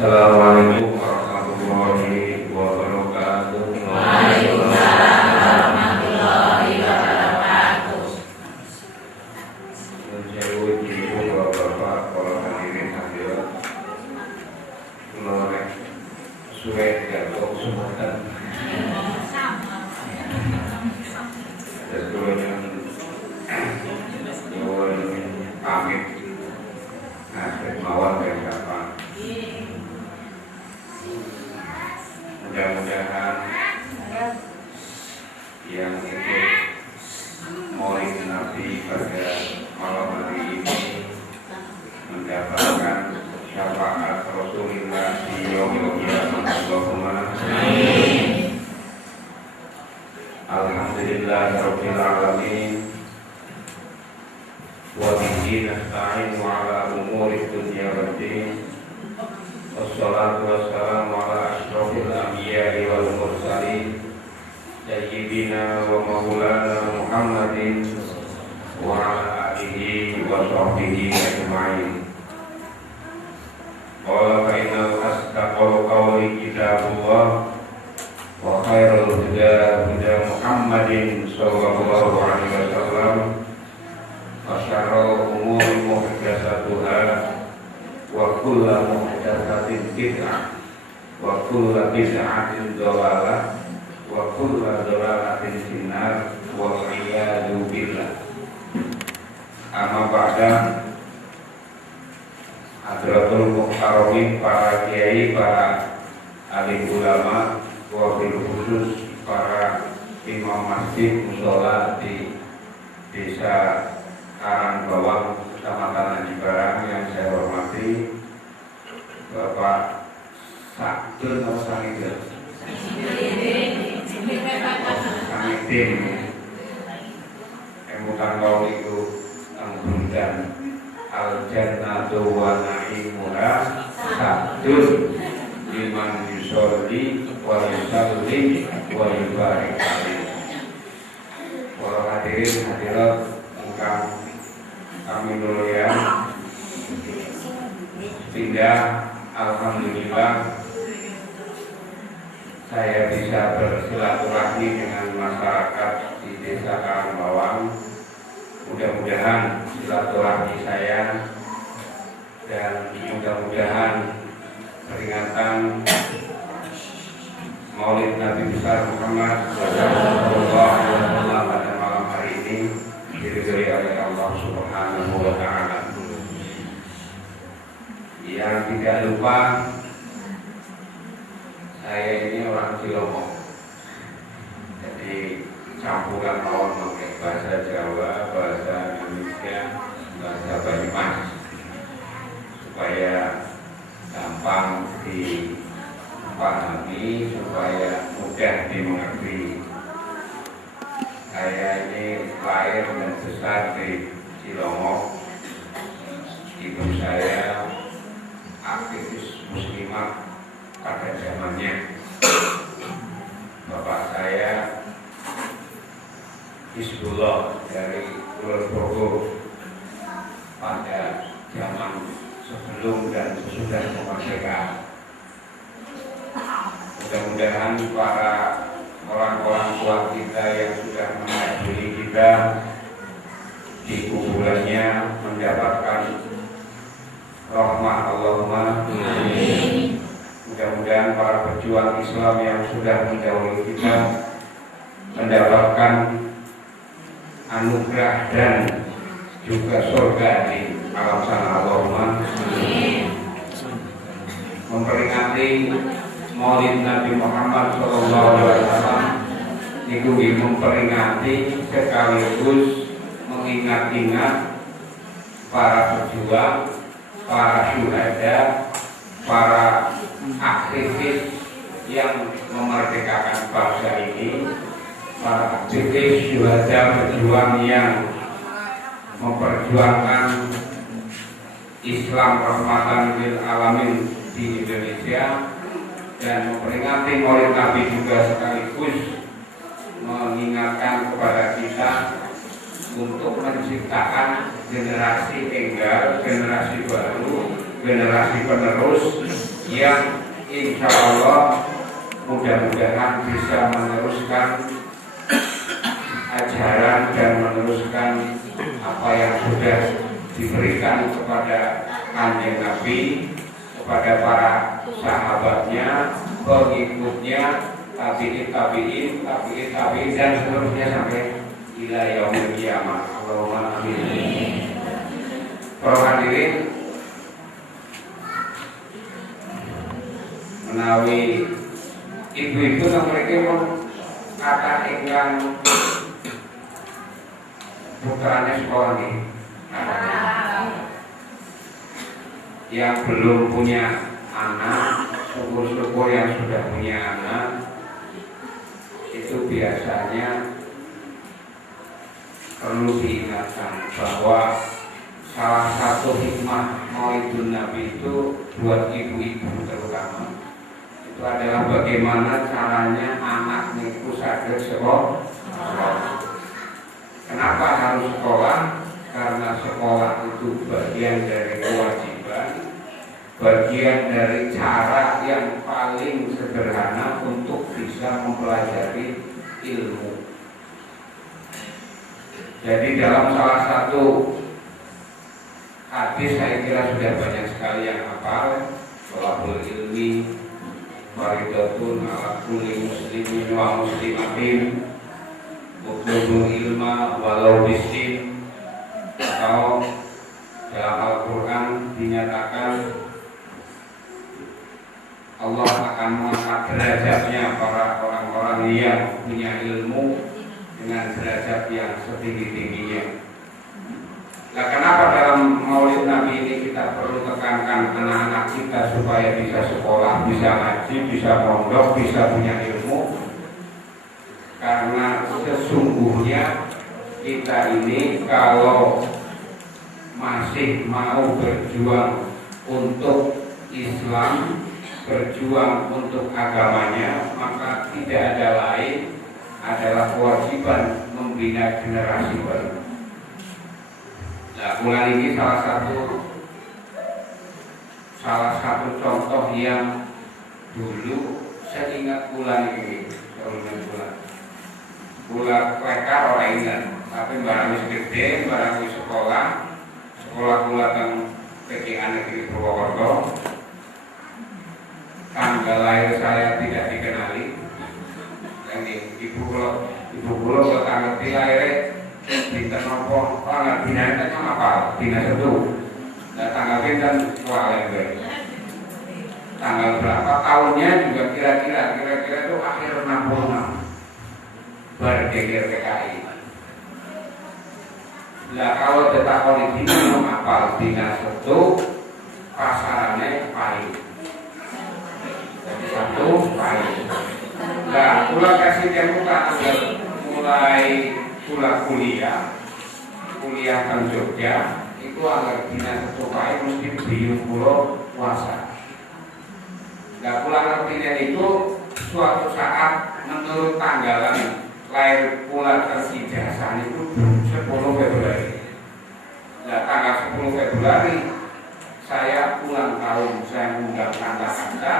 Assalamualaikum warahmatullahi wabarakatuh. Waalaikumsalam warahmatullahi wabarakatuh. Menjauh ibu bapak para hadirin hadirat, menoreh surat jatuh sumatan. Sebelumnya nyuwun pamit nasib mawon berapa. Mudah-mudahan yang ikut Maulid Nabi pada malam hari ini mendapatkan syafaat Rasulullah di yaumil qiyamah. Allahumma amin. Alhamdulillah rabbil alamin. Wa bihi nasta'inu ala umuri dunya waddin. Wassalatu wassalamu ala asyrafil anbiya'i wal mursalin sayyidina wa maulana Muhammadin wa ala alihi wa sahbihi ajma'in. Qala fa innal asdaqal qawli kitabullah wa khairul huda huda Muhammadin sallallahu alaihi wasallam wa syarrul umuri muhdatsatuha wa kullu muhdatsatin bid'ah wa kullu bid'atin dhalalah wa kullu dhalalatin finnar wal iyadu billah. Amma ba'da, hadratul muhtaramin, para kiai, para alim ulama, wabil khusus para imam masjid mushola di desa Karangbawang, Kecamatan Aji Barang yang saya hormati, Bapak Sakdun atau Sangidin? Sangidin. Emutan kau itu anggundan al-jannatu wa na'imuha Sakdun liman yusolli wa yusalli wa yubarik alaihi. Para hadirin hadirat ingkang kami muliakan, sehingga alhamdulillah saya bisa bersilaturahmi dengan masyarakat di desa Karangbawang. Mudah-mudahan silaturahmi saya dan mudah-mudahan peringatan Maulid Nabi besar Muhammad sallallahu alaihi wasallam pada malam hari ini diridhoi oleh Allah Subhanahu wa taala. Yang tidak lupa, saya ini orang Cilongok, jadi campuran mawon pakai bahasa Jawa, bahasa Indonesia, bahasa Banyumas, supaya gampang dipahami, supaya mudah dimengerti. Saya ini lahir dan besar di Cilongok. Ibu saya aktivis muslimah pada zamannya. Bapak saya Hizbullah dari Kulonprogo pada zaman sebelum dan sesudah kemerdekaan. Mudah-mudahan para orang-orang tua kita yang sudah menghadiri kita di kuburannya mendapatkan rahmah Allahumma amin. Mudah-mudahan para pejuang Islam yang sudah mendahului kita mendapatkan anugerah dan juga surga di alam sana. Allahumma amin. Memperingati Maulid Nabi Muhammad SAW itu memperingati sekaligus mengingat-ingat para pejuang, para syuhada, para aktivis yang memerdekakan bangsa ini, para aktivis syuhada pejuang yang memperjuangkan Islam rahmatan lil alamin di Indonesia, dan memperingati Maulid Nabi juga sekaligus mengingatkan kepada kita untuk menciptakan generasi tunggal, generasi baru, generasi penerus yang insya Allah mudah-mudahan bisa meneruskan ajaran dan meneruskan apa yang sudah diberikan kepada Kanjeng Nabi, kepada para sahabatnya, pengikutnya, tabi'in dan seterusnya sampai ila yaumil qiyamah. Allahumma amin. Para hadirin, menawi ibu-ibu yang mereka pun kata ingkang putranya sekolah nih, yang belum punya anak, syukur-syukur yang sudah punya anak, itu biasanya perlu diingatkan bahwa salah satu hikmah Maulidun Nabi itu buat ibu-ibu terutama itu adalah bagaimana caranya anak niku saged sekolah. Kenapa harus sekolah? Karena sekolah itu bagian dari kewajiban, bagian dari cara yang paling sederhana untuk bisa mempelajari ilmu. Jadi dalam salah satu hadis saya kira sudah banyak sekali yang hafal, thalabul ilmi faridatun ala kulli muslimin wa muslimatin utlubul ilma walau bisin, atau dalam Al-Quran dinyatakan Allah akan mengangkat derajatnya para orang-orang yang punya ilmu dengan derajat yang setinggi-tingginya. Nah, kenapa dalam Maulid Nabi ini kita perlu tekankan anak-anak kita supaya bisa sekolah, bisa ngaji, bisa mondok, bisa punya ilmu? Karena sesungguhnya kita ini kalau masih mau berjuang untuk Islam, berjuang untuk agamanya, maka tidak ada lain adalah kewajiban membina generasi baru. Nah, bulan ini salah satu contoh yang dulu saya ingat bulan ini, bulan mereka orang ingat, tapi barang gede, barang sekolah yang PKN Negeri Purwokerto. Tanggal lahir saya tidak dikenali. Yang ibu pulau kalau tanggal lahir pinter nopo, tanggal dinanya apa? Dinas itu. Nah, tanggal pinter soalnya gue. Tanggal berapa tahunnya juga kira-kira itu akhir 66. Bergeger PKI. Nah, kalau ditakoni dina apa dinas itu pasarannya pahit. Satu pahit. Nah, pulang kasih kamu mulai pulang kuliah kan Jogja itu agar dinas itu pahit mesti biung pulau puasa. Nah, pulang artinya itu suatu saat menurut tanggalan lahir pula terijazah itu 10 Februari. Nah, tanggal 10 Februari saya ulang tahun, saya mengundang kanca-kanca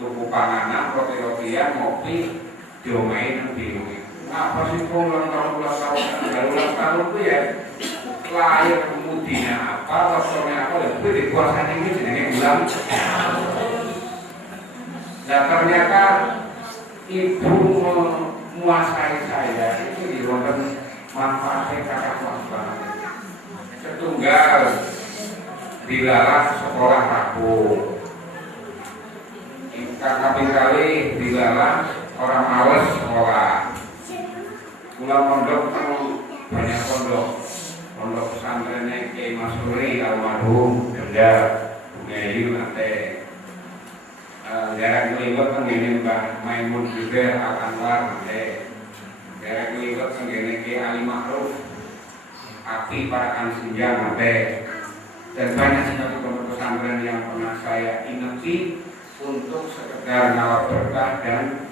tuku panganan, roti-rotian, ngopi, diomain di rumah. Apa sih kok ulang tahun? Ulang tahun itu ya lahir kemudian apa, waktunya apa, itu dikuasai ini jenenge ulang. Nah, ternyata ibu menguasai saya itu di wonten manfaatnya kakak banget. Setunggal dilarang sekolah rapuh, kaping kali dilarang orang males sekolah. Pulang pondok banyak pondok pesantrennya Kiai Masuri almarhum Benda Bunayu nanti. Daerah Keliwat kan gini Mbak Maimun juga akan luar nanti. Daerah Keliwat kan gini Ki Ali Makruf Api Parakan Senja nanti. Dan banyak sekali pondok pesantren yang pernah saya inati untuk sekedar nawar berkah dan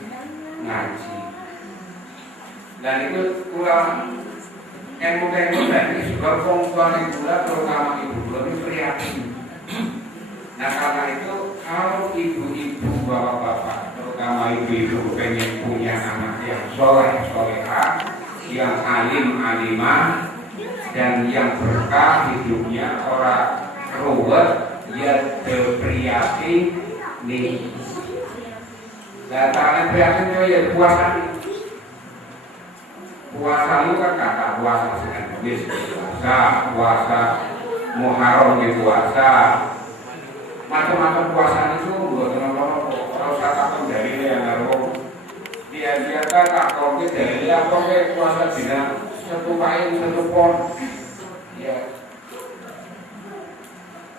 ngaji. Dan itu pulang ilmu dan ini juga perempuan ibu terutama ibu ini prihatin. Nah karena itu kalau ibu-ibu, bapak-bapak, terutama ibu-ibu pengen punya anak yang soleh, soleha, yang alim, alimah, dan yang berkah hidupnya, orang ruwet, ya berpriati nih. Dan tangan priatin itu ya puasa. Puasa itu kan kata puasa dengan puasa Muharram di puasa. Macam-macam puasa itu buat teman-teman kalau katakan dari yang ngaruh dia kan kalau dari apa ke puasa dina satu kain satu pon ya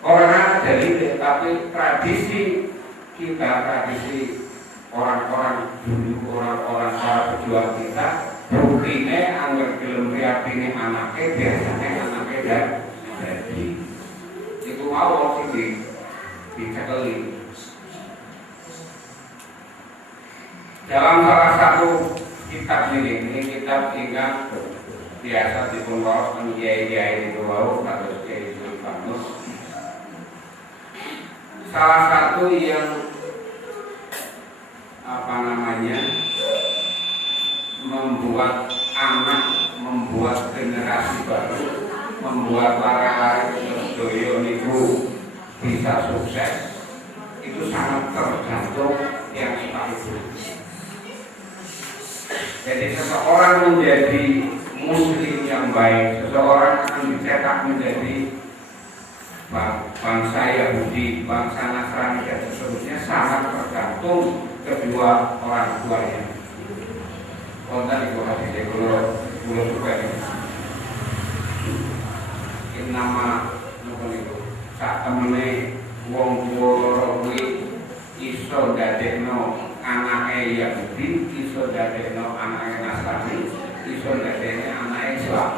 orang dari tapi tradisi kita, tradisi orang-orang dulu, orang-orang para pejuang kita rutinnya anggar gelem priatine anaknya biasanya anaknya jadi itu mau sih dicekeli. Dalam salah satu kitab ini kitab ingat biasa dipunwaos kiai-kiai itu wau atau kiai Sultanus. Salah satu yang membuat anak, membuat generasi baru, membuat lari-lari doyo niku bisa sukses itu sangat tergantung yang kita itu. Jadi seseorang menjadi muslim yang baik, seseorang akan dicetak menjadi bangsa Yahudi, bangsa Nasrani dan seterusnya sangat tergantung kedua orang tuanya. Konten ibu hadis kulo suka ini nama itu sak temene wong tuwa kuwi iso dadekno anake Yahudi, iso dadekno anake Nasrani, iso dadekno anake Islam.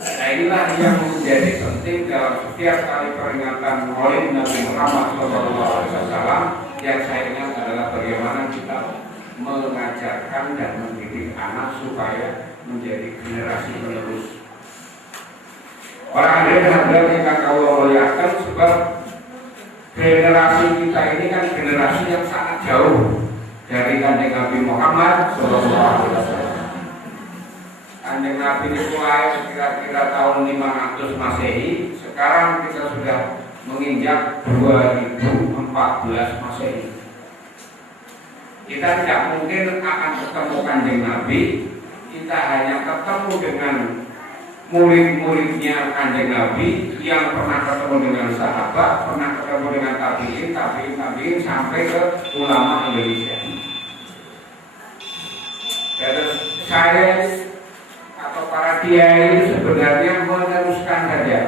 Nah inilah yang menjadi penting dalam setiap kali peringatan Maulid Nabi Muhammad SAW. Yang saya ingat adalah bagaimana kita mengajarkan dan mendidik anak supaya menjadi generasi penerus. Orang ada yang kalau melihatkan sebab generasi kita ini kan generasi yang sangat jauh dari Kanjeng Nabi Muhammad SAW. Kanjeng Nabi itu lahir kira-kira tahun 500 Masehi. Sekarang kita sudah menginjak 2014 Masehi. Kita tidak mungkin akan ketemu Kanjeng Nabi. Kita hanya ketemu dengan murid-muridnya Kanjeng Nabi yang pernah ketemu dengan sahabat, pernah ketemu dengan tabiin sampai ke ulama Indonesia. Jadi saya atau para kiai itu sebenarnya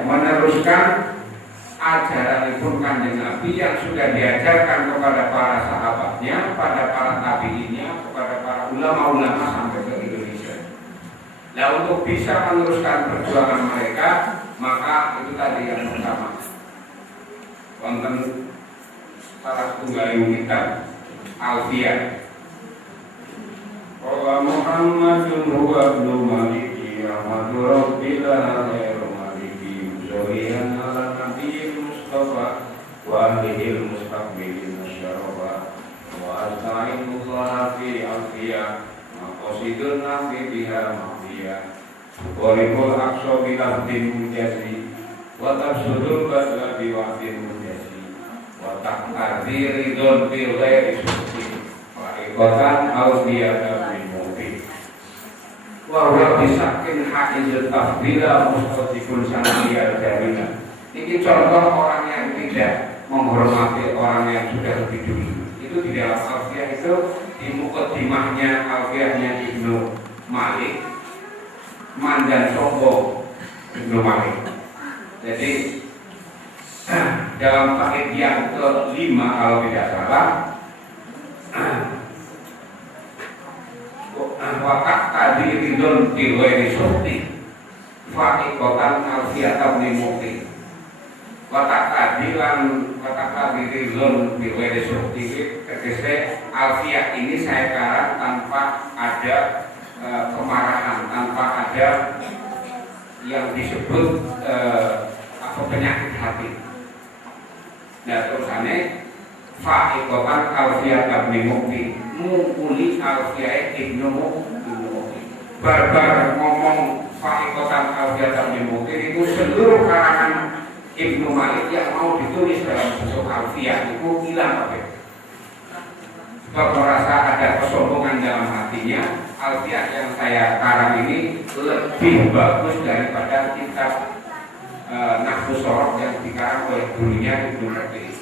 meneruskan ajaran pun Kanjeng Nabi yang sudah diajarkan kepada para sahabatnya, pada para tabiinnya, kepada para ulama-ulama sampai ke Indonesia. Nah untuk bisa meneruskan perjuangan mereka, maka itu tadi yang pertama konten salah tunggal kita Alfiyah. Wa Muhammadun huwa ibnu maliki Ahmadu rabbil khairu maliki Zuriyan ala nabiyil mustafa wa alihil mustaqbilin masyarafa wa asta'inullah fi alfiyah maqasidun nabi biha mafiyah Warikul aqsa bilabdin mujasi wa tabsudul badla biwa'din mujasi wa taqtadi ridon bil ghairi suci wa ikotan awdiyata wa huwa bisakin haizul tafdila mustaqifun saniyal jamina. Ini contoh orang yang tidak menghormati orang yang sudah lebih dulu. Itu di dalam Alfiyah itu di muqaddimahnya Alfiyahnya Ibnu Malik mandan sombong Ibnu Malik. Jadi dalam bait yang kelima kalau tidak salah watak tadi ridon biwiri surti faikotan alfiyata mimukti watak tadi ridon biwiri surti tegese alfiyah ini saya karang tanpa ada kemarahan, tanpa ada yang disebut penyakit hati. Nah terusane fa'iqatan alfiyah ibn Muqti mungkuli alfiyah ibn Muqti. Barbar ngomong fa'iqatan alfiyah ibn Muqti itu seluruh karangan Ibnu Malik yang mau ditulis dalam bentuk alfiyah itu hilang kabeh. Sebab merasa ada kesombongan dalam hatinya, alfiyah yang saya karang ini lebih bagus daripada kitab Nahwu Shoroh yang dikarang oleh gurunya Ibnu Muqti.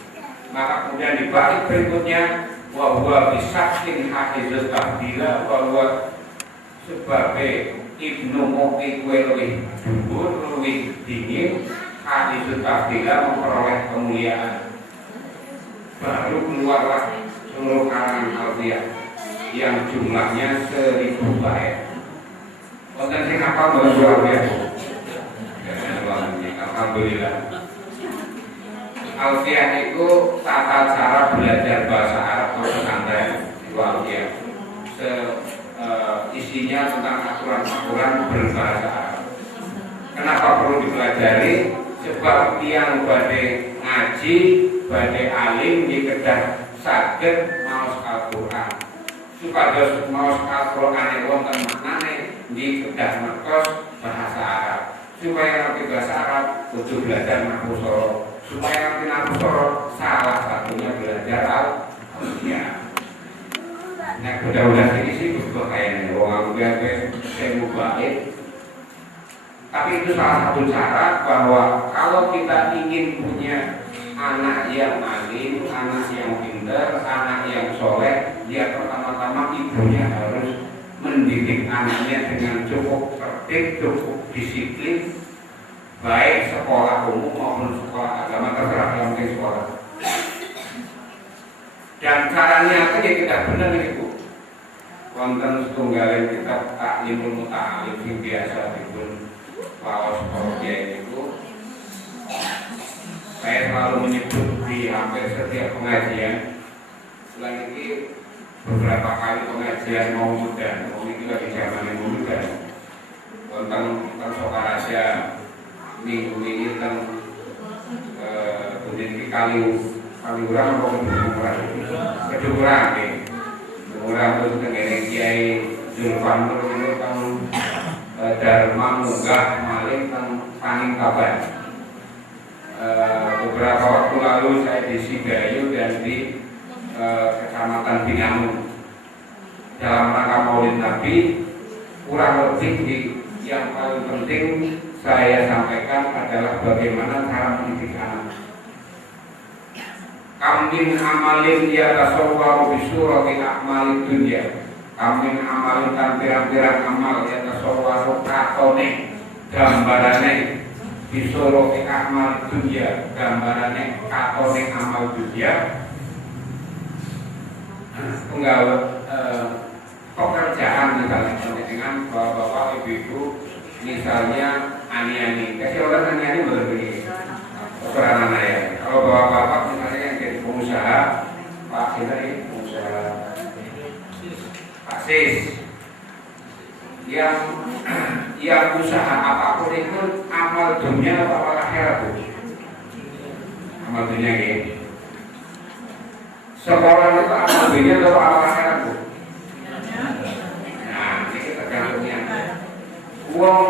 Maka kemudian di bait berikutnya wa huwa bisakin hafizul tabdila wa huwa sebabe Ibnu Muqti kuwi luwih dhuwur, luwih dingin, hafizul tabdila memperoleh kemuliaan. Baru keluarlah seluruh karangan alfiyah yang jumlahnya 1000 bait. Wonten sing hafal mboten alfiyah? Alhamdulillah. Alfiyah itu tata cara belajar bahasa Arab atau pesantren. Itu alfiyah. Isinya tentang aturan-aturan berbahasa Arab. Kenapa perlu dipelajari? Sebab yang badhe ngaji, badhe alim di kedah saged maos Al-Qur'an. Supados maos Al-Qur'an wonten maknane di kedah mertos bahasa Arab. Supaya ngerti bahasa Arab kudu belajar Nahwu Shoroh. Supaya ngerti Nahwu Shoroh salah satunya belajar alfiyah. Nah, mudah-mudahan ini sih butuh kayaknya wong aku gawe semu baik. Tapi itu salah satu cara bahwa kalau kita ingin punya anak yang alim, anak yang pintar, anak yang soleh, dia pertama-tama ibunya harus mendidik anaknya dengan cukup tertib, cukup disiplin, baik sekolah umum maupun sekolah agama, terserah yang di sekolah. Dan caranya apa ya kita benar itu. Wonten setunggalin kitab Ta'limul Muta'alim yang biasa dipun waos dia itu. Saya selalu menyebut di hampir setiap pengajian. Selain itu beberapa kali pengajian mau muda, mau itu lagi zaman yang muda. Tentang Sokaraja minggu ini tentang kemudian Kaliurang atau Kedurang nih. Kedurang itu dengan Kiai Zulfan itu kan Dharma Munggah Malik tentang Paning Kaban. Beberapa waktu lalu saya di Sidayu dan di Kecamatan Bingamu dalam rangka Maulid Nabi. Kurang lebih yang paling penting saya sampaikan adalah bagaimana cara mendidik anak. Kamin amalin yatasawwaru bisurati a'malid dunya. Kamin amalin tan pirang-pirang amal yatasawwaru katone gambarane bisurati a'malid dunya, gambarane katone amal dunya. Tunggal pekerjaan misalnya dengan bapak ibu misalnya ani-ani, kasih orang ani-ani begini peran anak ya. Kalau bapak-bapak misalnya yang jadi pengusaha, Pak kita ini pengusaha Pak Sis yang usaha apapun itu amal dunia atau amal akhirat bu? Amal dunia ini sekolah itu amal dunia atau amal akhirat bu? Nah ini tergantungnya uang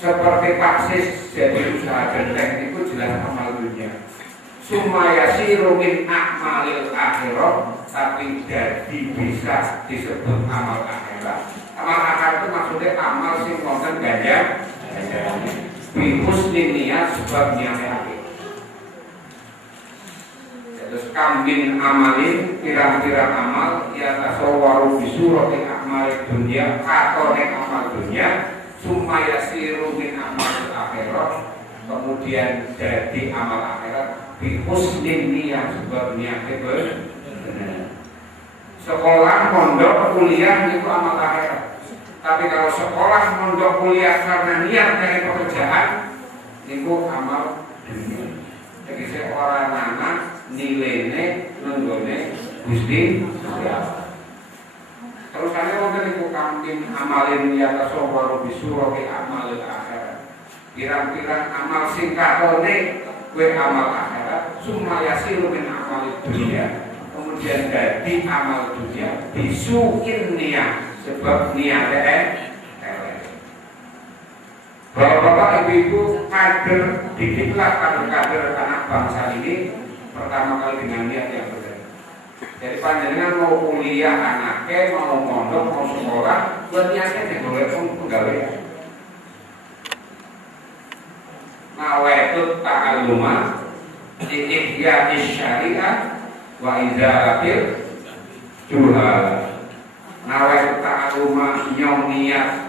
seperti Pak Sis jadi usaha genteng itu jelas amal dunia. Sumaya sirumin akmalil akhirat, tapi jadi bisa disebut amal akhirat. Amal akhirat itu maksudnya amal sing wonten ganjar bi husni niat sebab niate apik. Terus kambing amalin pirang-pirang amal ya tasawwaru bisurati akmalid dunya katone amal dunya sumaya sirumin akmalil akhirat, kemudian jadi amal akhirat bi husni niat sebab niate bener. Sekolah, mondok, kuliah itu amal akhirat. Tapi kalau sekolah, mondok, kuliah karena niat dari pekerjaan itu amal dunia. Jadi seorang anak nilainya nenggone Gusti Allah. Terus ada wonten iku kambing amalin ya tasawwaru bisurati amalil akhirat. Pirang-pirang amal sing katone kuwi amal akhirat sumayasiru min amal dunia, kemudian jadi amal dunia bisuin niat, sebab niatnya Bapak-bapak, ibu-ibu, kader didiklah kader-kader anak bangsa ini pertama kali dengan niat yang benar. Jadi panjenengan mau kuliah anaknya, mau mondok, mau sekolah, buat niatnya yang boleh pegawai. Nawaitu ta'alluma ihya'is syariah wa izalatil juhal. Nawaitu ta'alluma nyong niat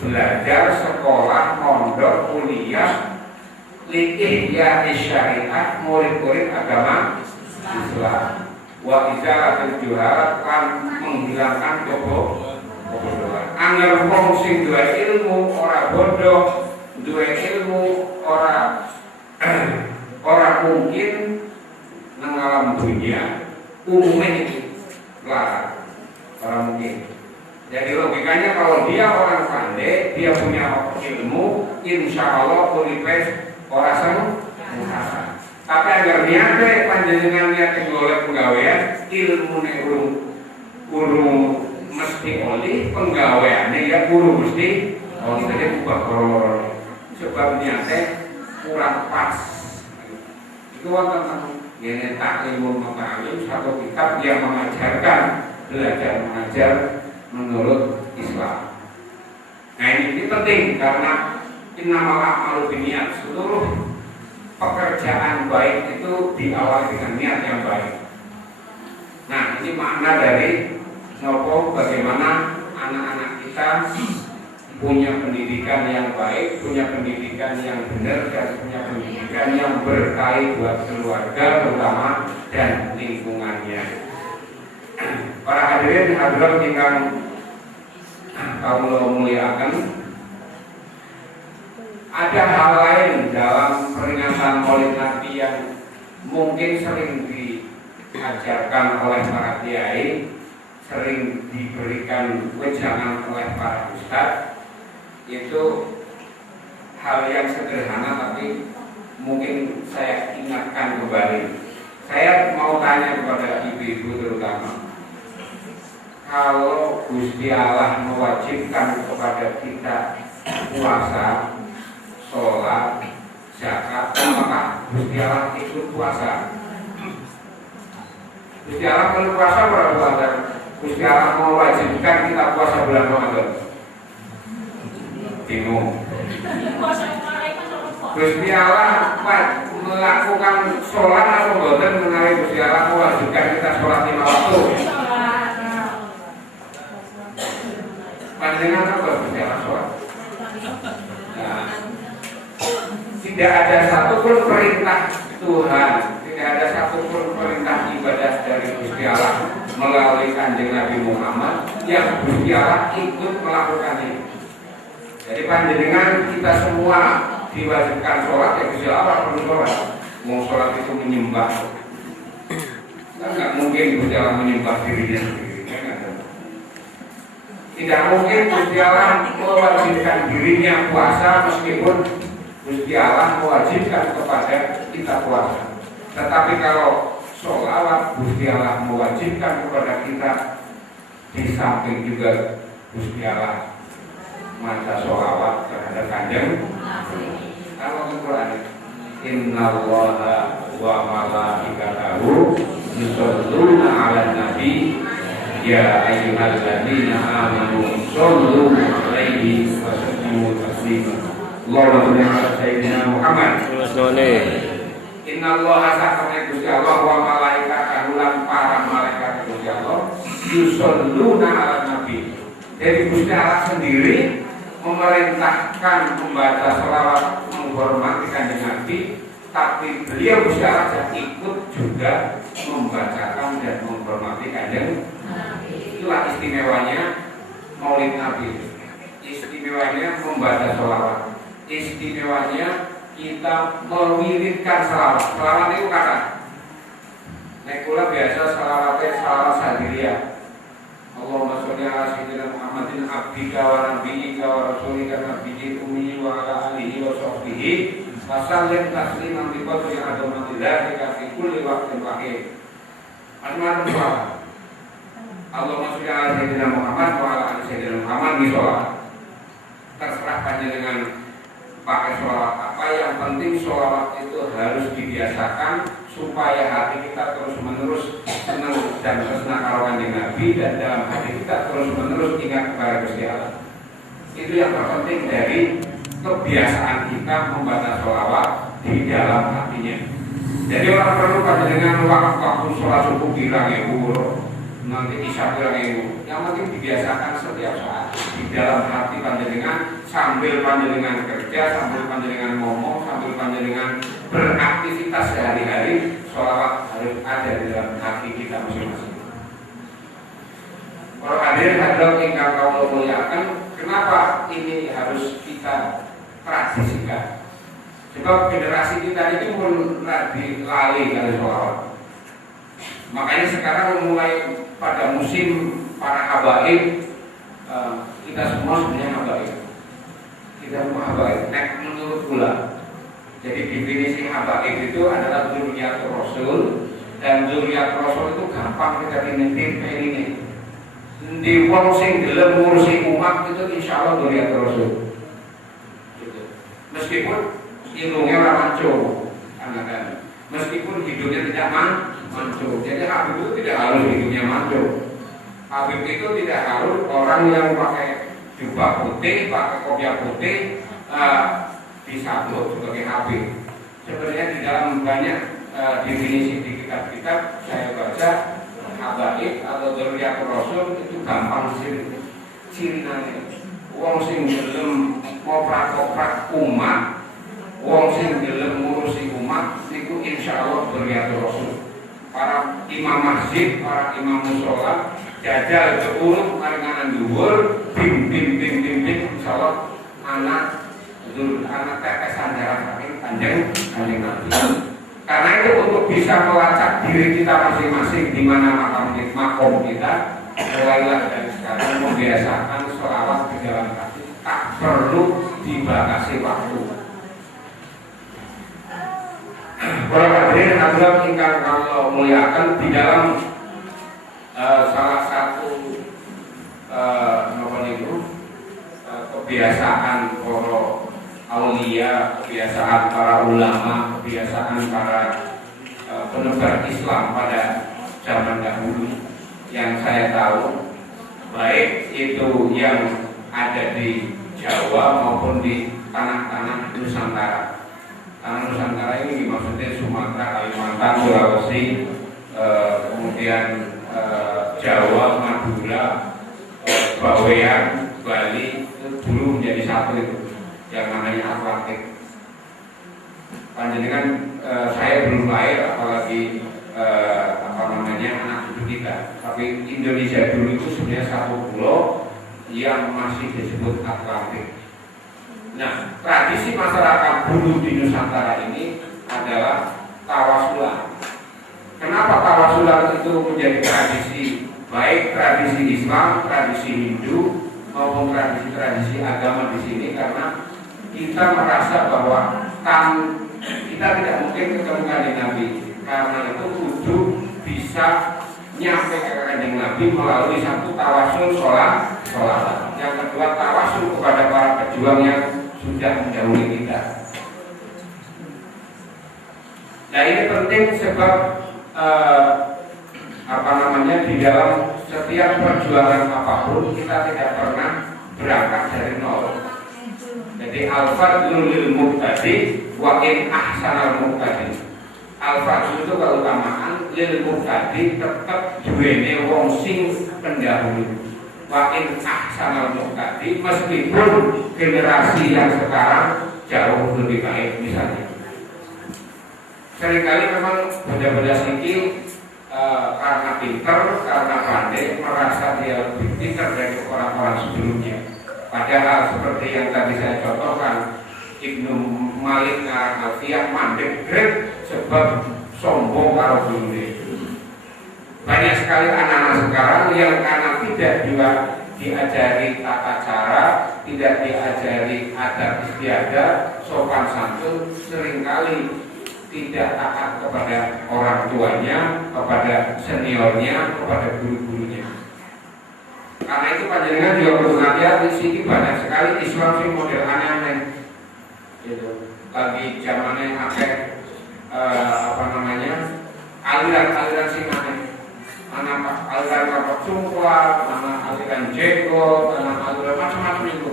belajar, sekolah, mondok, kuliah, ihya'is syariah, murid-murid agama Islam. Wa izalatil juhal, kan menghilangkan kebodohan. Angger wong sing duwe ilmu ora bodoh, duwe ilmu ora mungkin nang alam dunia umumnya itu larang, orang mungkin. Jadi logikanya kalau dia orang pandai, dia punya ilmu, insya Allah uripes orang sempurna. Tapi agar niatnya panjenengan niat golek penggawean, ilmu urung mesti oli, penggaweannya ya urung mesti oli. Jadi bukan koror. Sebab niatnya kurang pas. Itu tentang yang taklimul muta'alim, satu kitab yang mengajarkan belajar mengajar menurut Islam. Nah ini penting karena innamal a'malu binniyat, seluruh pekerjaan baik itu diawali dengan niat yang baik. Nah ini makna dari nopo bagaimana anak-anak kita punya pendidikan yang baik, punya pendidikan yang benar, dan punya pendidikan yang berkait buat keluarga terutama dan lingkungannya. Para hadirin hadirat yang kami muliakan, ada hal lain dalam peringatan Maulid Nabi yang mungkin sering diajarkan oleh para kiai, sering diberikan wejangan oleh para ustadz. Itu hal yang sederhana tapi mungkin saya ingatkan kembali. Saya mau tanya kepada ibu-ibu terutama, kalau Gusti Allah mewajibkan kepada kita puasa, sholat, zakat, apakah Gusti Allah ikut puasa? Gusti Allah perlu puasa berapa bulan? Gusti Allah mewajibkan kita puasa bulan Ramadan. Bingung. Gusti Allah melakukan sholat atau boten menawi Gusti Allah mewajibkan kita sholat 5 waktu. Panjenengan apa Gusti Allah sholat? Nah, tidak ada satupun perintah Tuhan, tidak ada satupun perintah ibadah dari Gusti Allah melalui Kanjeng Nabi Muhammad yang Gusti Allah ikut melakukannya. Jadi panjenengan kita semua diwajibkan sholat, ya Gusti Allah perlu sholat. Mau sholat itu menyembah, kan nggak mungkin Gusti Allah menyembah dirinya sendiri, kan? Tidak mungkin Gusti Allah mewajibkan dirinya puasa meskipun Gusti Allah mewajibkan kepada kita puasa. Tetapi kalau sholawat Gusti Allah mewajibkan kepada kita, di samping juga Gusti Allah maca sholawat terhadap Kanjeng kalau Al-Quran, innallaha wa malaikatahu yusholluna 'alan nabi ya ayyuhalladzina amanu shollu 'alaihi wa sallimu taslima. Allahumma shalli 'ala sayyidina Muhammad. Innallaha sakane Gusti Allah wa malaikatahu lan para malaikat Gusti Allah yusholluna 'alan nabi. Jadi Gusti Allah sendiri memerintahkan membaca sholawat menghormati Kanjeng Nabi, tapi beliau Gusti Allah ikut juga membacakan dan menghormati Kanjeng Nabi. Itulah istimewanya Maulid Nabi. Istimewanya membaca sholawat. Istimewanya kita mewiridkan sholawat. Sholawat itu kata. Nek kula biasa sholawatnya sholawat sadiriyah. Allahumma sholli ala sayyidina Muhammadin abdika wa nabiyyika wa rasulika nabiyil ummi wa ala alihi wa sahbihi Wasallim tasliman bi qadri azamatillahi fi kulli waqtin wahid. Macam-macam doa. Allahumma sholli ala sayyidina Muhammad wa ala ali sayyidina Muhammad di sholawat. Terserah panjenengan pakai sholawat apa, yang penting sholawat itu harus dibiasakan supaya hati kita terus menerus senang dan tresna karo Kanjeng Nabi, dan dalam hati kita terus menerus ingat kepada Gusti Allah. Itu yang terpenting dari kebiasaan kita membaca sholawat di dalam hatinya. Jadi orang perlu panjenengan waktu sholat subuh bilang nanti isya bilang yang penting dibiasakan setiap saat di dalam hati panjenengan, sambil panjenengan kerja, sambil panjenengan ngomong, sambil panjenengan beraktivitas sehari-hari, sholawat harus ada di dalam hati kita masing-masing. Para hadirin hadirat ingkang kawula muliakan, kenapa ini harus kita tradisikan? Sebab generasi kita ini pun lagi lali dari sholawat. Makanya sekarang mulai pada musim para habaib, kita semua sebenarnya habaib. Kita semua habaib. Nek menurut pula. Jadi definisi habaib itu adalah dzurriyyatur rasul, dan dzurriyyatur rasul itu gampang kita nitip ini. Di wong sing gelem ngurusi umat itu insyaallah dzurriyyatur rasul. Gitu. Meskipun ilmunya orang manco, anak-anak. Meskipun hidupnya tidak manco. Jadi Habib itu tidak harus hidupnya manco. Habib itu tidak harus orang yang pakai jubah putih, pakai kopiah putih, disabut sebagai Habib. Sebenarnya di dalam banyak definisi di kitab-kitab saya baca, habaib atau dzurriyyatur rasul itu gampang cirinane. Wong sing gelem ngoprak-oprak umat, wong sing gelem ngurusi umat niku insyaallah dzurriyyatur rasul. Para imam masjid, para imam mushola, jajal keurut maringanan dhuwur, bim insyaallah anak tetesan darah saking Kanjeng Nabi. Karena itu untuk bisa melacak diri kita masing-masing di mana makom kita, mulailah dari sekarang membiasakan sholawat di dalam hati, tak perlu dibatasi waktu. Para hadirin hadirat ingkang kula muliakan, di dalam salah satu kebiasaan para aulia, kebiasaan para ulama, kebiasaan para penebar Islam pada zaman dahulu yang saya tahu, baik itu yang ada di Jawa maupun di tanah-tanah Nusantara. Tanah Nusantara ini maksudnya Sumatera, Kalimantan, Sulawesi, kemudian Jawa, Madura, Bawean, Bali, itu dulu menjadi satu itu yang namanya Atlantik. Panjenengan saya belum lahir, apalagi anak cucu kita. Tapi Indonesia dulu itu sebenarnya satu pulau yang masih disebut Atlantik. Nah, tradisi masyarakat dulu di Nusantara ini adalah tawasulan. Kenapa tawasulan itu menjadi tradisi, baik tradisi Islam, tradisi Hindu maupun tradisi agama di sini? Karena kita merasa bahwa kita tidak mungkin ketemu Kanjeng Nabi. Karena itu kudu bisa nyampe ke Kanjeng Nabi melalui satu tawasul sholat. Yang kedua tawasul kepada para pejuang yang sudah mendahului kita. Nah, ini penting sebab di dalam setiap perjuangan apapun kita tidak pernah berangkat dari nol. Jadi al-fadlul lil muqtadi wa in ahsanal muqtadi. Al-fadl itu keutamaan, lil muqtadi tetap duwene wong sing pendahulu. Wa in ahsanal muqtadi, meskipun generasi yang sekarang jauh lebih baik. Misalnya seringkali memang benda-benda sikil karena pinter, karena pandai, merasa dia lebih pinter dari orang-orang sebelumnya. Padahal seperti yang tadi saya contohkan, Ibnu Malik Al-Alfiyah mandek grek sebab sombong karo gurune. Banyak sekali anak-anak sekarang yang karena tidak diajari tata cara, tidak diajari adab istiadat, sopan santun, seringkali tidak taat kepada orang tuanya, kepada seniornya, kepada guru-gurunya. Karena itu panjenengan juga perlu hati-hati. Sini banyak sekali Islam sih model aneh-aneh. Gitu. Lagi zamannya pakai aliran-aliran sing aneh. Mana aliran kapok cungkuat, mana aliran jenggot, mana aliran macam-macam itu.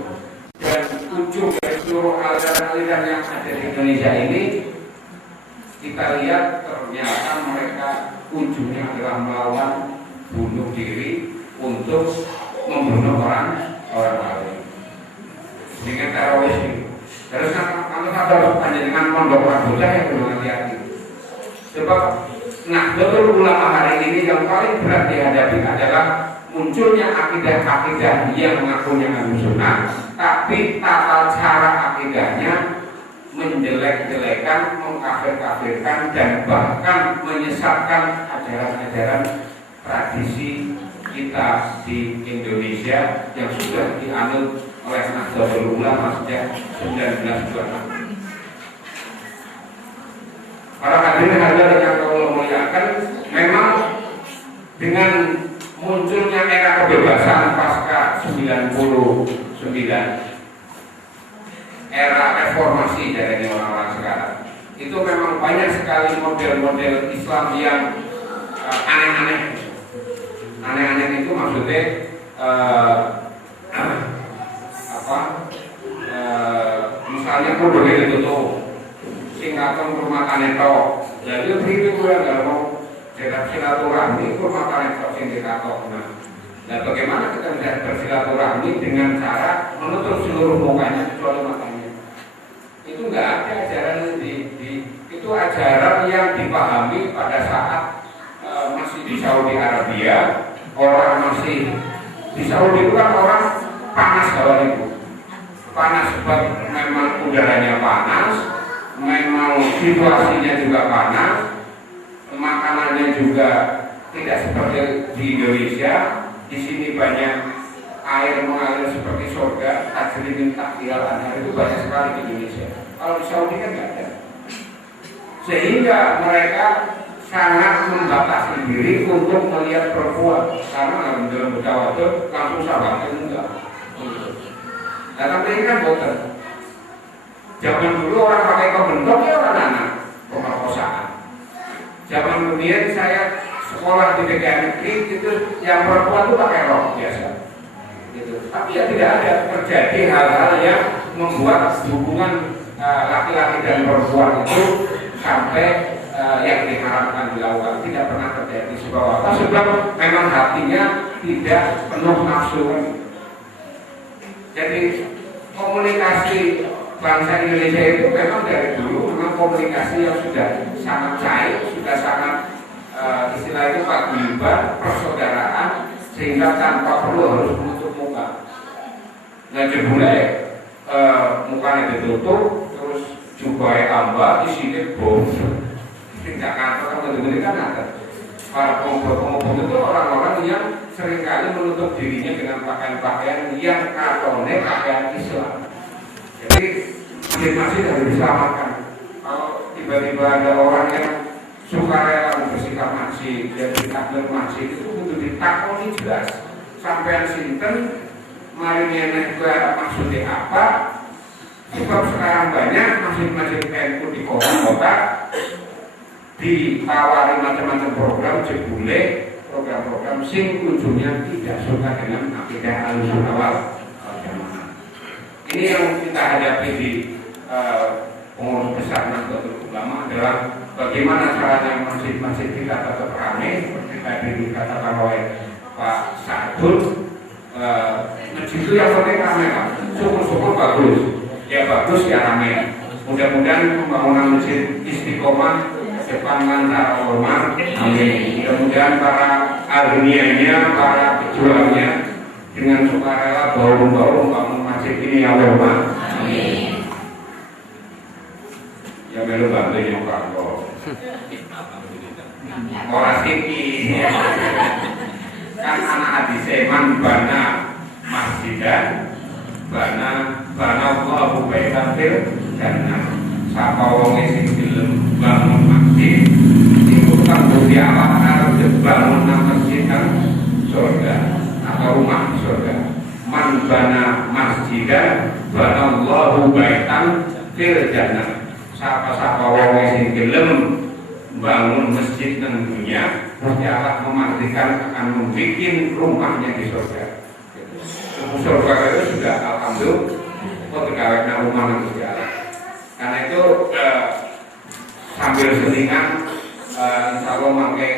Dan ujung dari seluruh aliran-aliran yang ada di Indonesia ini, kita lihat ternyata mereka ujungnya adalah melawan bunuh diri untuk membunuh orang lain dengan teroris ini. Terus kalau ada panjenengan pondok bocah yang perlu hati-hati. Sebab Nahdlatul Ulama hari ini yang paling berat dihadapi adalah munculnya akidah-akidah yang mengakunya Ahlussunnah, tapi tata cara akidahnya menjelek-jelekan, mengkafir-kafirkan, dan bahkan menyesatkan ajaran-ajaran tradisi kita di Indonesia yang sudah dianut oleh Nahdlatul Ulama sejak 1926. Para hadirin hadirat yang Allah muliakan, memang dengan munculnya era kebebasan pasca 99, era reformasi dari orang-orang sekarang, itu memang banyak sekali model-model Islam yang aneh-aneh. Aneh-aneh itu maksudnya misalnya kudu ditutup, singkatan rumah kaneto, jadi begitu gue nggak mau cetak silaturahmi rumah kaneto sing dikatok. Nah, bagaimana kita bisa bersilaturahmi dengan cara menutup seluruh mukanya kecuali matanya? Itu nggak ada ajaran itu ajaran yang dipahami pada saat masih di Saudi Arabia. Orang masih di Saudi itu kan orang panas kawan itu, panas sebab memang udaranya panas, memang situasinya juga panas, makanannya juga tidak seperti di Indonesia. Di sini banyak air mengalir seperti surga, tajrimin tahtial anhar, itu banyak sekali di Indonesia. Kalau di Saudi kan nggak ada, sehingga mereka sangat membatasi diri untuk melihat perempuan karena dalam bertawadud langsung sahabatnya enggak. Nah, tapi ini kan boten. Zaman dulu orang pakai kebentuk ya orang anak pemerkosaan. Zaman kemudian saya sekolah di negara negeri itu yang perempuan itu pakai rok biasa. Gitu. Tapi ya tidak ada terjadi hal-hal yang membuat hubungan laki-laki dan perempuan itu sampai yang diharapkan dilakukan, tidak pernah terjadi. Sebab memang hatinya tidak penuh nafsu. Jadi komunikasi bangsa Indonesia itu memang dari dulu memang komunikasi yang sudah sangat cair, sudah sangat istilah itu paguyuban, persaudaraan, sehingga tanpa perlu harus menutup muka. Nah, jebule mukanya ditutup, terus juga tambah di sini bom. Jakarta kan betul-betul kan ada. Para pengobrol itu orang-orang yang seringkali menutup dirinya dengan pakaian-pakaian yang katone pakaian Islam. Jadi masjid-masjid harus diselamatkan. Kalau tiba-tiba ada orang yang sukarela membersihkan masjid, dan ditakdir masjid itu butuh ditakoni jelas. Sampean sinten, mari nyenek maksudnya apa? Sebab sekarang banyak masjid-masjid NU di kota-kota ditawari macam-macam program, jebule program-program sing ujungnya tidak suka dengan akidah Ahlussunnah wal Jamaah. Ini yang kita hadapi di pengurus besar Nahdlatul Ulama adalah bagaimana caranya masjid-masjid kita tetap ramai seperti tadi dikatakan oleh Pak Sadun. Masjid itu yang penting ramai, Pak. Syukur-syukur bagus, ya bagus ya ramai. Mudah-mudahan pembangunan masjid Istiqomah depan lancar hormat, amin. Mudah-mudahan para alumnianya, para pejuangnya dengan sukarela bau-bau membangun masjid ini ya hormat, amin. Ya melu bantu yang Pak orang siki kan anak hadis Eman bana masjidan bana Allahu baitan fil jannah. Sapa wong sing gelem bangun masjid iku kanggo diawak arep bangun masjid nang surga atau rumah surga. Man bana masjidan bana Allahu baitan fil jannah. Sapa wong sing gelem bangun masjid nang dunia, Gusti Allah memastikan akan membuat rumahnya di surga. Surga itu sudah alhamdulillah ketika rumah nang Gusti Allah. Karena itu sambil selingan insya Allah pakai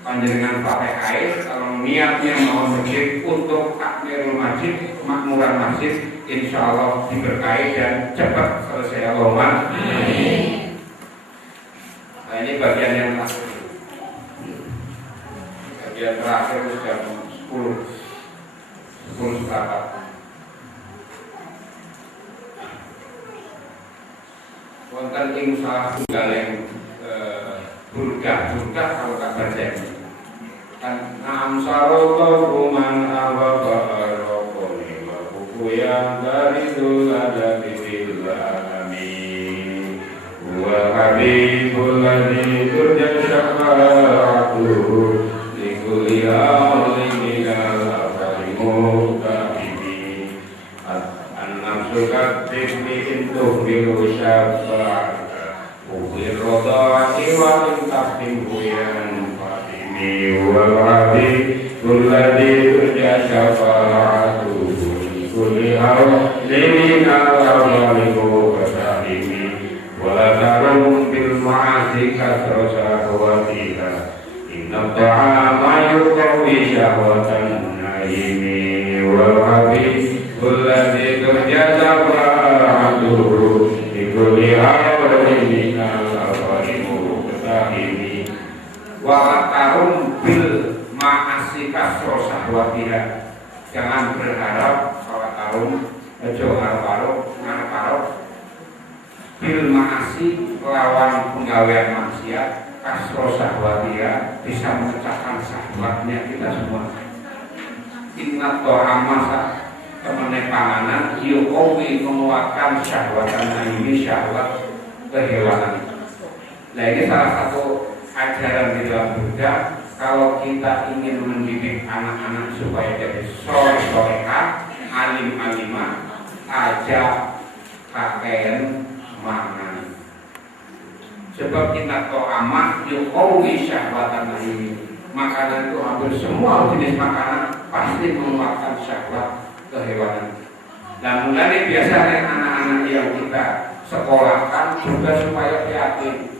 panjenengan pakai air. Kalau niatnya mau masjid untuk takmirul masjid, makmuran masjid, insya Allah diberkahi dan cepat selesai Allahumma. Nah ini bagian yang terakhir. Bagian terakhir sudah 10 seperempat. Wonten ing salah setunggaling burdah kalau tak baca kan amsarullahu man awaqaraqoni wa buku yang dari dulu ada di alamin wa habibul ladzi turja syafa'atuhu likulli amrin minal afarimu kabibi an-nafsu katifni intuh bilu syafa'atuhu Ubir roda'ati wa intaftim huyan fatimi wal habibul ladzi turja syafa'atuhu likulli amrin minal afarimu kabibi wala tarum bil ma'asi kasra syahwatiha inna ta'ama yuqawi syahwatan naimi wal habibul ladzi turja syafa'atuhu likulli amrin minal afarimu kabibi wala tarum bil ma'asi kasra syahwatiha. Jangan berharap wala tarum aja ngarep bil ma'asi lawan penggawean maksiat kasro syahwatiya bisa memecahkan syahwatnya kita semua. Inna to'amasa temene panganan yukowi menguatkan syahwatan ini syahwat kehewanan. Nah ini salah satu ajaran di dalam Buddha. Kalau kita ingin mendidik anak-anak supaya jadi soleh-solehah, alim-alimah, ajak pakaian mangan. Sebab kita to'amah yukowi syahwatan ini. Makanan itu hampir semua jenis makanan pasti menguatkan syahwat kehewanan. Dan mulai biasanya anak-anak yang kita sekolahkan juga supaya yakin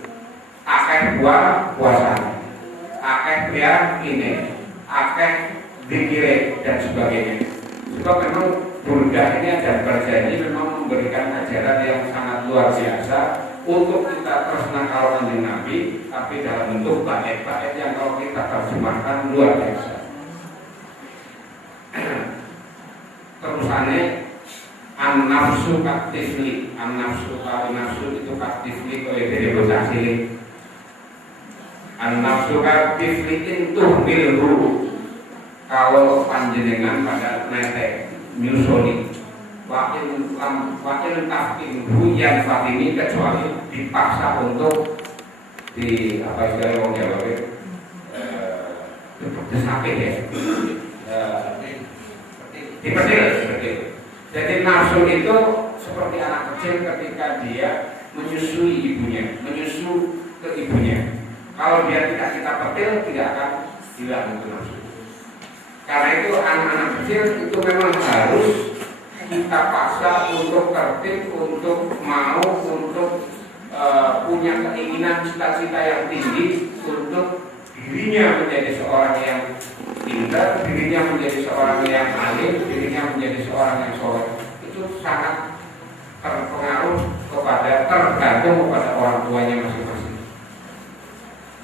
akeh buah puasa, akeh biar ini, akeh dikire dan sebagainya. Sebab memang Buddha ini dan berjanji memang memberikan ajaran yang sangat luar biasa untuk kita tresna karo Kanjeng Nabi, tapi dalam bentuk bait-bait yang kalau kita terjemahkan luar biasa. Terusannya an-nafsu katifli, an-nafsu itu katifli kaya dari bahasa cilik. An-nafsu katifli intuh milhu, kalau panjenengan pada netek nyusoni wakil tafkin hujan fatimi kecuali dipaksa untuk di apa istilahnya orang Jawa desake ya dipetil. Jadi nafsu itu seperti anak kecil ketika dia menyusui ibunya, menyusu ke ibunya. Kalau dia tidak kita petil tidak akan hilang itu nafsu. Karena itu anak-anak kecil itu memang harus kita paksa untuk tertib, untuk mau, untuk punya keinginan cita-cita yang tinggi untuk dirinya menjadi seorang yang pintar, dirinya menjadi seorang yang alim, dirinya menjadi seorang yang soleh. Itu sangat terpengaruh tergantung kepada orang tuanya masing-masing.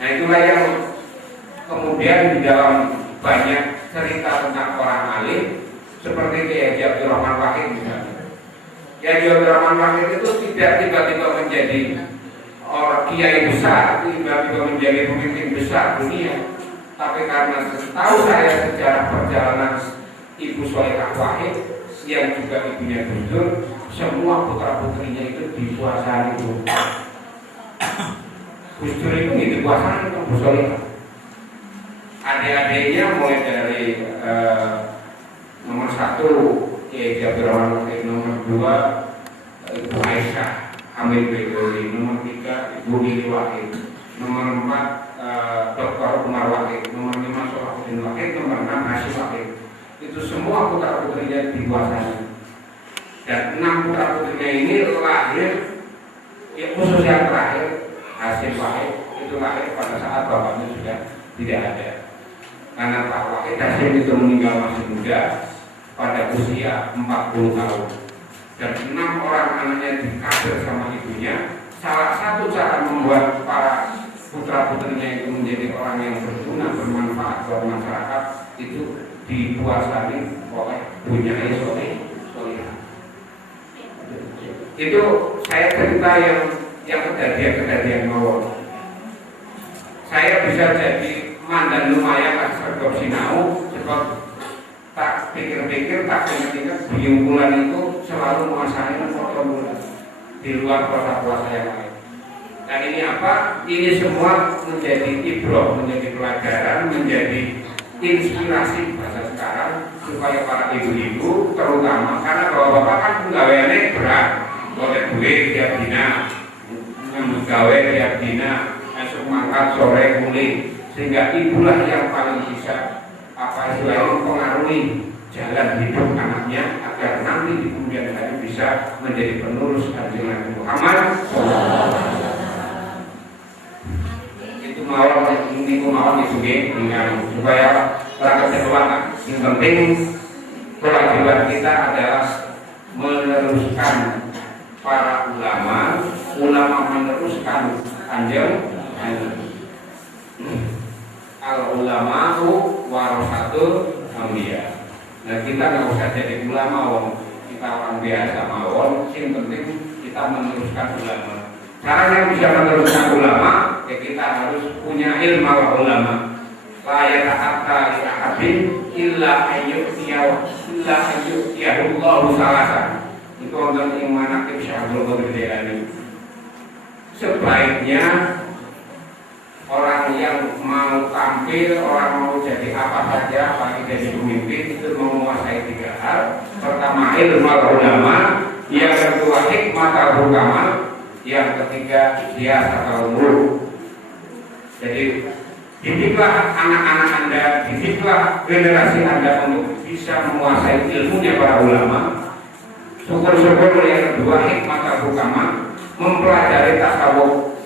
Nah itulah yang kemudian di dalam banyak cerita tentang orang alim seperti Kiai Abdul Rahman Wahid misalnya. Kiai Abdul Rahman Wahid itu tidak tiba-tiba menjadi orang kiai besar, tiba-tiba menjadi pemimpin besar dunia, tapi karena setahu saya sejarah perjalanan Ibu Solehah Wahid yang juga ibunya Gus Dur, semua putra putrinya itu dikuasai itu. Gus Dur itu dikuasai itu Bu Solehah. Adik-adiknya mulai dari nomor 1 Kiai Jabir Wahid, nomor 2 Ibu Aisyah Hamid Begoli, nomor 3 Ibu Lili Wahid, nomor 4 Dr. Umar Wahid, nomor 5 Solahuddin Wahid, nomor 6 Hasyim Wahid. Itu semua putra putrinya dikuasai. Dan 6 putra putrinya ini lahir, ya khusus yang terakhir Hasyim Wahid itu lahir pada saat bapaknya sudah tidak ada. Karena Pak Wahid Hasyim itu meninggal masih muda pada usia 40 tahun. Dan 6 orang anaknya dikader sama ibunya. Salah satu cara membuat para putra putrinya itu menjadi orang yang berguna, bermanfaat buat masyarakat itu dikuasai oleh Bunyai Solehah. Itu saya cerita yang kejadian mawon. Saya bisa jadi mandan lumayan lah sergap sinau sebab tak pikir-pikir, tak ingat-ingat Buyung itu selalu menguasai kota bulan di luar kota-kota yang lain. Dan ini apa? Ini semua menjadi ibrah, menjadi pelajaran, menjadi inspirasi bahasa sekarang supaya para ibu-ibu terutama karena bapak-bapak kan penggaweannya berat, oleh duit tiap dina, menggawe tiap dina, esok mangkat sore kulit, sehingga ibulah yang paling bisa istilahnya mempengaruhi jalan hidup anaknya agar nanti di kemudian hari bisa menjadi penerus Kanjeng Nabi Muhammad. Itu mawon itu dengan supaya orang keseruan. Yang penting kewajiban kita adalah meneruskan para ulama meneruskan Kanjeng al-ulama'u warasatul anbiya. Nah kita nggak usah jadi ulama, kita orang biasa mawon. Yang penting kita meneruskan ulama. Caranya bisa meneruskan ulama, ya kita harus punya ilmu ulama. La yata'atta li ahadin illa ayyu'tiyahullahu salasan. Itu untuk iman aktif Syahul Qadir. Sebaiknya orang yang mau tampil, orang mau jadi apa saja, apalagi jadi pemimpin itu menguasai 3 hal. Pertama ilmu ulama, yang kedua hikmah al-hukama, yang ketiga siasat al-muluk. Jadi didiklah anak-anak Anda, didiklah generasi Anda untuk bisa menguasai ilmunya para ulama. Syukur-syukur yang kedua hikmah al-hukama, mempelajari tasawuf.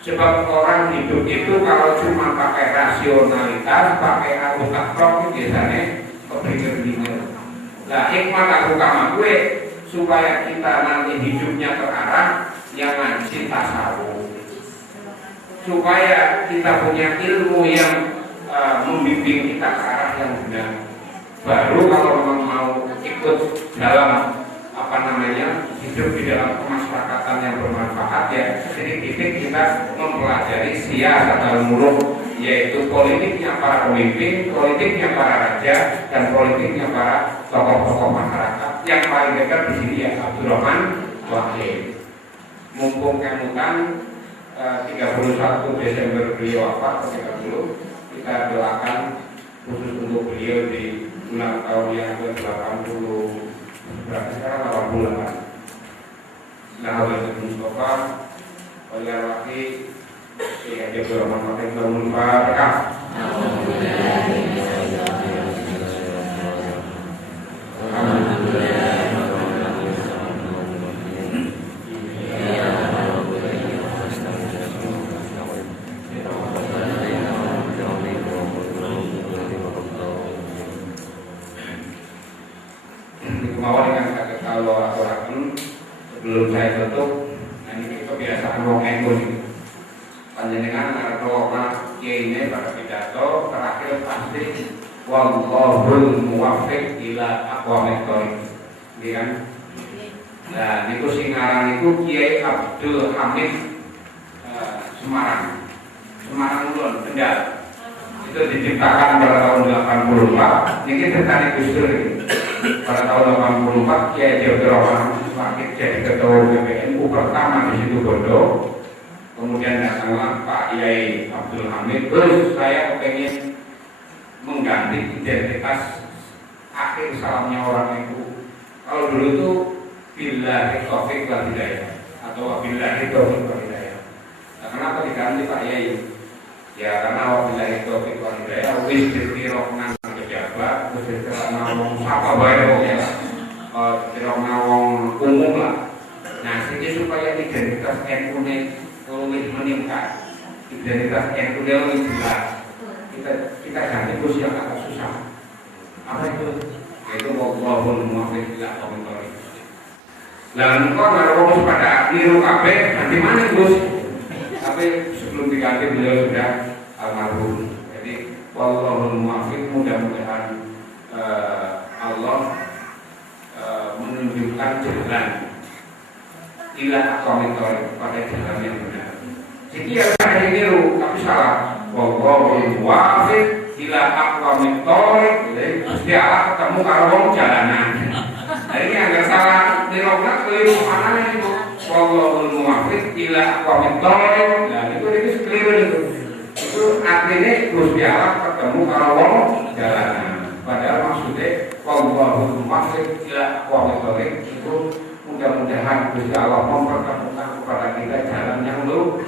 Sebab orang hidup itu kalau cuma pakai rasionalitas, pakai aku takrok biasanya kepikir-pikir. Nah hikmah aku kama gue supaya kita nanti hidupnya terarah yang ngaji tasawuf, supaya kita punya ilmu yang membimbing kita ke arah yang benar. Baru kalau memang mau ikut dalam hidup di dalam kemasyarakatan yang bermanfaat, ya sedikit-sedikit kita mempelajari siasat al-muluk, yaitu politiknya para pemimpin, politiknya para raja, dan politiknya para tokoh-tokoh masyarakat. Yang paling dekat di sini ya Abdurrahman Wahid. Mumpung kemutan 31 Desember beliau wafat, 30, kita doakan khusus untuk beliau di ulang tahun yang ke-80 berapa sekarang 88. Nah, oleh Mustafa, oleh Wahid, ya dia bermanfaat yang berkah. Sebelum saya tutup, ini kebiasaan wong NU ini. Panjenengan karena kiai pada pidato terakhir pasti wallahul muwaffiq ila aqwamit thoriq. Kan? Nah, niku sing aran niku Kiai Abdul Hamid Semarang Ulun, Kendal. Itu diciptakan pada tahun 84 ini tertarik Gus Dur ini. Pada tahun 84 Kiai Jogjakarta Wakil jadi ketua PBNU pertama di situ Bondo. Kemudian datanglah Pak Yai Abdul Hamid. Terus saya pengen mengganti identitas akhir salamnya orang itu. Kalau dulu itu billahi taufiq wal hidayah atau billahi taufiq wal hidayah. Nah, kenapa diganti Pak Yai? Ya karena billahi taufiq wal hidayah wis dikira nang pejabat, wis dikira nang apa bae ya. Dikira nang umum lah. Nah, ini supaya identitas NU-ne lebih meningkat, identitas NU lebih jelas. Kita ganti terus yang agak susah. Apa itu? Yaitu walaupun muafik tidak komentar. Dan kok naruh pada niru kabeh nanti mana Gus? Tapi sebelum diganti beliau sudah almarhum. Jadi walaupun muafik mudah-mudahan Allah menunjukkan jalan ila komentar pada jalan yang benar. Jadi yang ada niru tapi salah. Walaupun muafik ila aqwamit thoriq, jadi Gusti Allah ketemu karo wong jalanan. Nah ini agak salah, nirokna keliru mana itu? Wallahul muwaffiq ila aqwamit thoriq. Nah itu keliru itu. Itu artinya Gusti Allah ketemu karo wong jalanan. Padahal maksudnya wallahul muwaffiq ila aqwamit thoriq itu mudah-mudahan Gusti Allah mempertemukan kepada kita jalan yang lurus.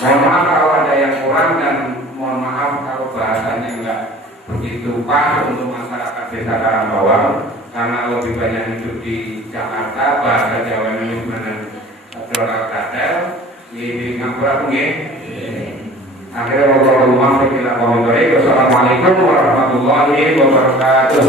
Mohon maaf kalau ada yang kurang dan mohon maaf kalau bahasanya enggak begitu pas untuk masyarakat desa Karambawang karena lebih banyak hidup di Jakarta, bahasa Jawa ini mana Donald Kadel di Ngapura nggih. Akhirnya wassalamualaikum warahmatullahi wabarakatuh.